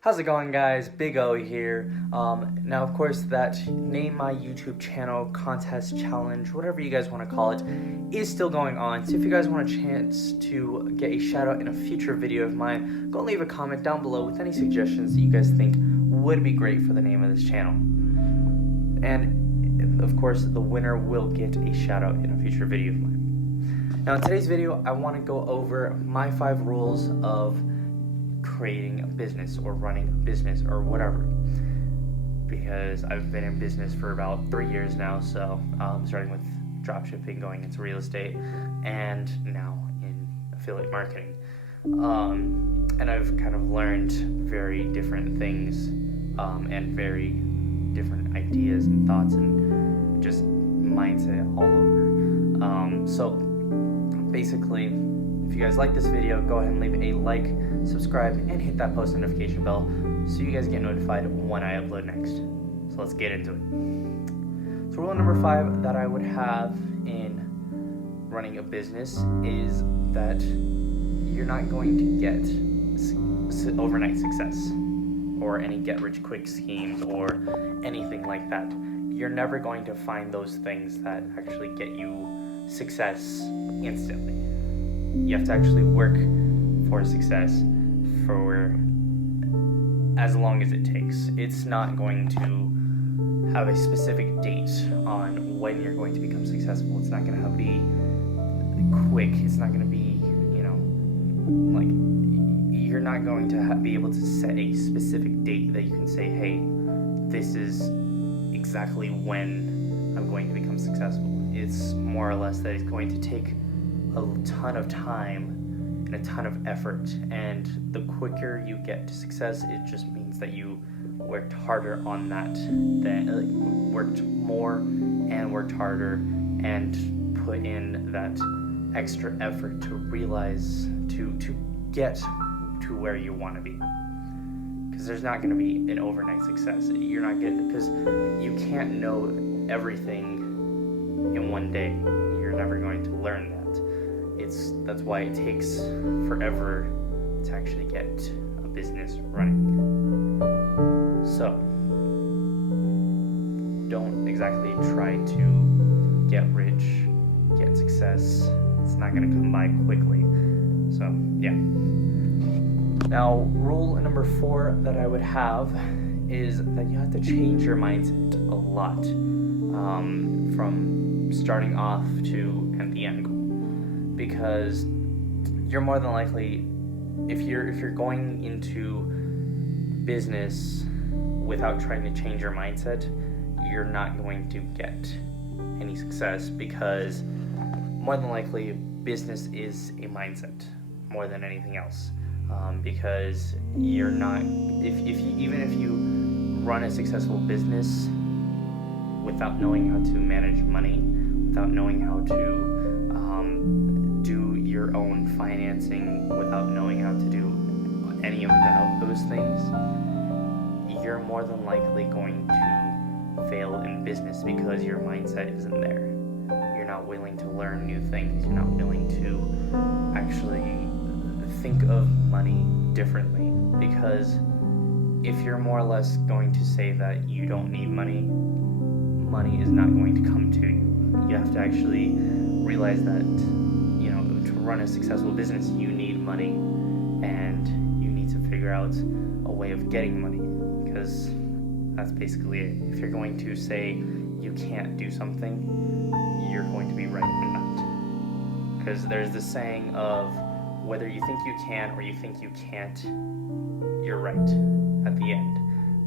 How's it going, guys? Big O here. Now, of course, that Name My YouTube Channel contest challenge, whatever you guys want to call it, is still going on. So if you guys want a chance to get a shout out in a future video of mine, go and leave a comment down below with any suggestions that you guys think would be great for the name of this channel. And of course, the winner will get a shout out in a future video of mine. Now, in today's video, I want to go over my 5 rules of creating a business or running a business or whatever, because I've been in business for about 3 years now, so starting with dropshipping, going into real estate, and now in affiliate marketing, and I've kind of learned very different things and very different ideas and thoughts and just mindset all over. So basically, if you guys like this video, go ahead and leave a like, subscribe, and hit that post notification bell so you guys get notified when I upload next. So let's get into it. So rule number 5 that I would have in running a business is that you're not going to get overnight success or any get-rich-quick schemes or anything like that. You're never going to find those things that actually get you success instantly. You have to actually work for success for as long as it takes. It's not going to have a specific date on when you're going to become successful. It's not going to be quick. It's not going to be, like, you're not going to be able to set a specific date that you can say, hey, this is exactly when I'm going to become successful. It's more or less that it's going to take a ton of time and a ton of effort, and the quicker you get to success, it just means that you worked harder on that, worked more and worked harder and put in that extra effort to realize, to get to where you want to be. Because there's not going to be an overnight success. You're not getting, because you can't know everything in one day. You're never going to learn that. That's why it takes forever to actually get a business running. So don't exactly try to get rich, get success. It's not going to come by quickly. So yeah. Now, rule number 4 that I would have is that you have to change your mindset a lot, from starting off to at the end goal. Because you're more than likely, if you're going into business without trying to change your mindset, you're not going to get any success, because more than likely business is a mindset more than anything else. Because you're not, even if you run a successful business without knowing how to manage money, without knowing how to do your own financing, without knowing how to do any of those things, you're more than likely going to fail in business, because your mindset isn't there. You're not willing to learn new things. You're not willing to actually think of money differently, because if you're more or less going to say that you don't need money, money is not going to come to you. You have to actually realize that, to run a successful business, you need money, and you need to figure out a way of getting money, because that's basically it. If you're going to say you can't do something, you're going to be right or not. Because there's the saying of, whether you think you can or you think you can't, you're right at the end,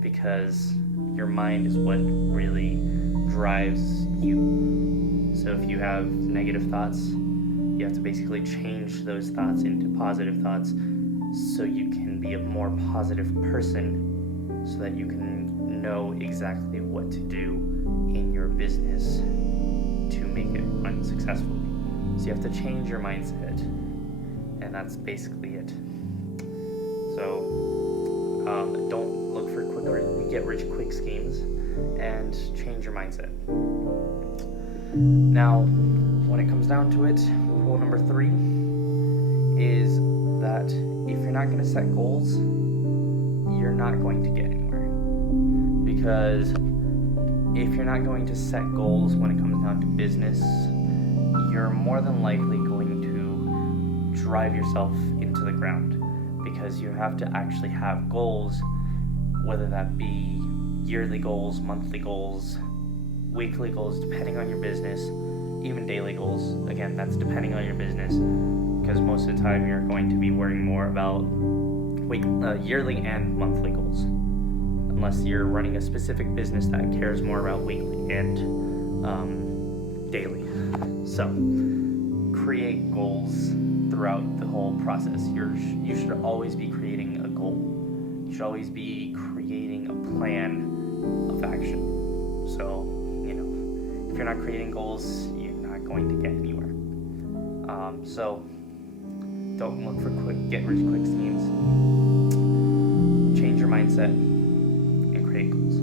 because your mind is what really drives you. So if you have negative thoughts, you have to basically change those thoughts into positive thoughts, so you can be a more positive person, so that you can know exactly what to do in your business to make it run successfully. So you have to change your mindset, and that's basically it. So don't look for get-rich-quick schemes, and change your mindset. Now, when it comes down to it, rule number 3 is that if you're not going to set goals, you're not going to get anywhere. Because if you're not going to set goals when it comes down to business, you're more than likely going to drive yourself into the ground, because you have to actually have goals, whether that be yearly goals, monthly goals, weekly goals, depending on your business, even daily goals. Again, that's depending on your business, because most of the time you're going to be worrying more about yearly and monthly goals, unless you're running a specific business that cares more about weekly and daily. So create goals throughout the whole process. You should always be creating a goal. You should always be creating a plan of action. So, if you're not creating goals, you're not going to get anywhere. So don't look for get-rich-quick schemes. Change your mindset and create goals.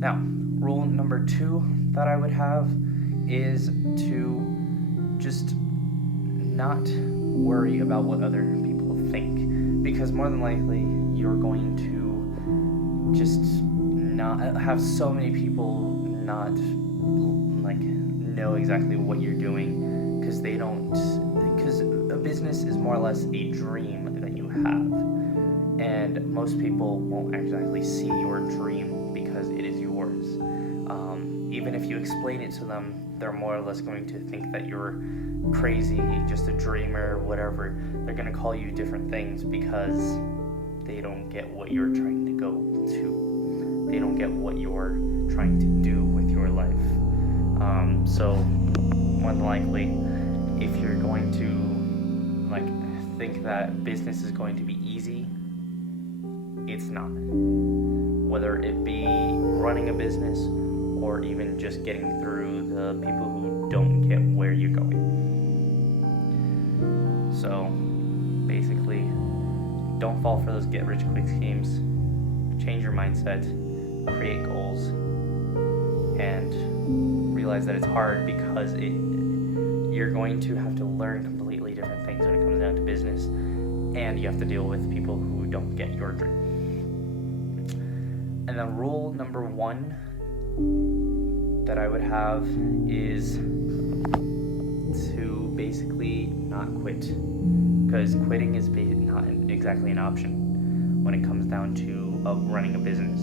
Now, rule number 2 that I would have is to just not worry about what other people think, because more than likely you're going to just not have so many people not know exactly what you're doing, because a business is more or less a dream that you have, and most people won't exactly see your dream because it is yours. Even if you explain it to them, they're more or less going to think that you're crazy, just a dreamer, whatever. They're going to call you different things because they don't get what you're trying to go to. They don't get what you're trying to do with your life. So more than likely, if you're going to think that business is going to be easy, it's not. Whether it be running a business or even just getting through the people who don't get where you're going. So basically, don't fall for those get-rich-quick schemes. Change your mindset, create goals, and realize that it's hard, because you're going to have to learn completely different things when it comes down to business, and you have to deal with people who don't get your dream. And then rule number 1 that I would have is to basically not quit, because quitting is not exactly an option when it comes down to running a business.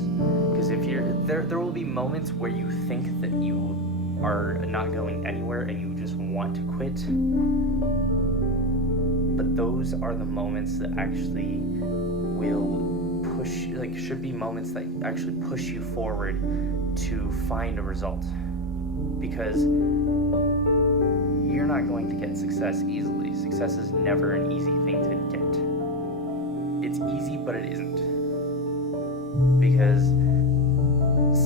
Because if you're there will be moments where you think that you are not going anywhere and you just want to quit, but those are the moments that actually will push, should be moments that actually push you forward to find a result, because you're not going to get success easily. Success is never an easy thing to get. It's easy, but it isn't, because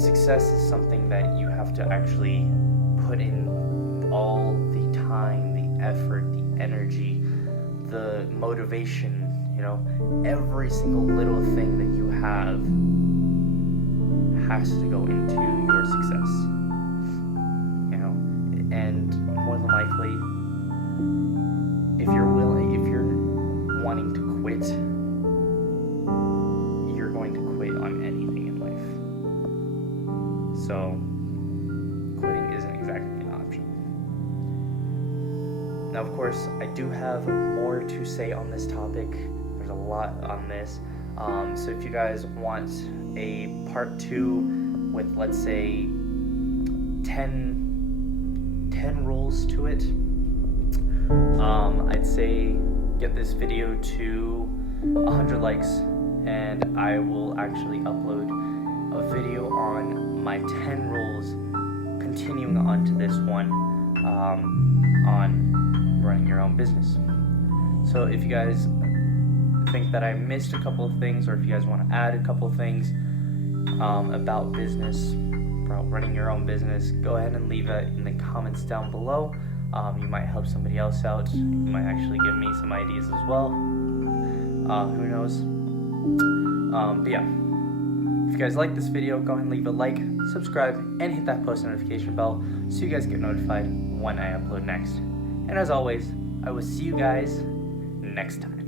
success is something that you have to actually put in all the time, the effort, the energy, the motivation, every single little thing that you have has to go into your success, and more than likely, if you're wanting to quit, you're going to quit on anything in life. So quitting isn't exactly an option. Now, of course, I do have more to say on this topic. There's a lot on this. So if you guys want a part 2 with, let's say, 10 rules to it, I'd say get this video to 100 likes, and I will actually upload a video on my 10 rules, continuing on to this one, on running your own business. So if you guys think that I missed a couple of things, or if you guys want to add a couple of things about business, about running your own business, go ahead and leave it in the comments down below. You might help somebody else out. You might actually give me some ideas as well. Who knows? But yeah, if you guys like this video, go ahead and leave a like, subscribe, and hit that post notification bell so you guys get notified when I upload next. And as always, I will see you guys next time.